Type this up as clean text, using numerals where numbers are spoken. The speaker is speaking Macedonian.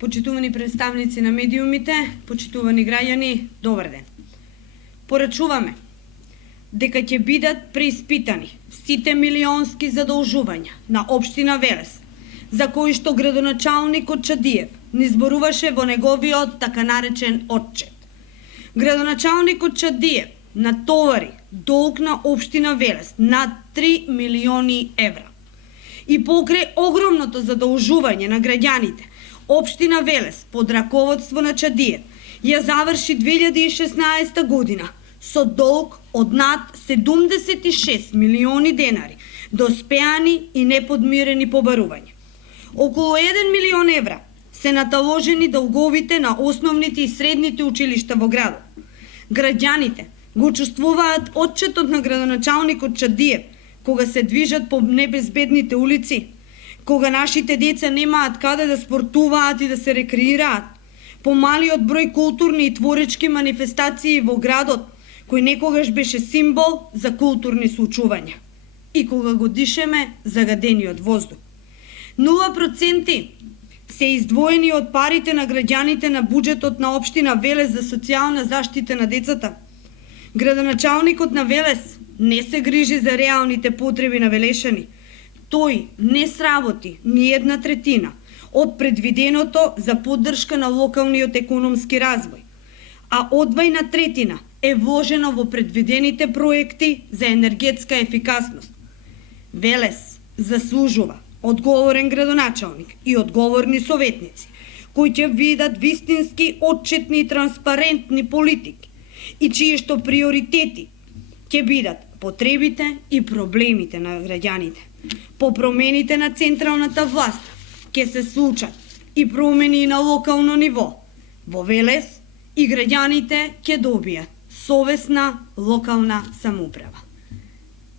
Почитувани представници на медиумите, почитувани граѓани, добар ден. Порачуваме дека ќе бидат преиспитани сите милионски задолжувања на општина Велес, за кои што градоначалникот Чадиев ни зборуваше во неговиот така наречен отчет. Градоначалникот Чадиев натовари долг на општина Велес над 3 милиони евра. И покрај огромното задолжување на граѓаните, општина Велес под раководство на Чадиев ја заврши 2016 година со долг од над 76 милиони денари, доспеани и неподмирени побарувања. Околу 1 милион евра се наталожени долговите на основните и средните училишта во градот. Граѓаните го чувствуваат отчетот на градоначалникот Чадиев кога се движат по небезбедните улици, кога нашите деца немаат каде да спортуваат и да се рекреираат, по малиот број културни и творечки манифестации во градот, кој некогаш беше символ за културни соочувања, и кога го дишеме загадениот воздух. 0% се издвоени од парите на граѓаните на буџетот на општина Велес за социјална заштита на децата. Градоначалникот на Велес не се грижи за реалните потреби на велешани. Тој не сработи ни 1/3 од предвиденото за поддршка на локалниот економски развој, а од 2/3 е вложено во предвидените проекти за енергетска ефикасност. Велес заслужува одговорен градоначалник и одговорни советници, кои ќе видат вистински отчетни и транспарентни политики и чии што приоритети ќе бидат потребите и проблемите на граѓаните. По промените на централната власт ќе се случат и промени на локално ниво. Во Велес и граѓаните ќе добијат совесна локална самоуправа.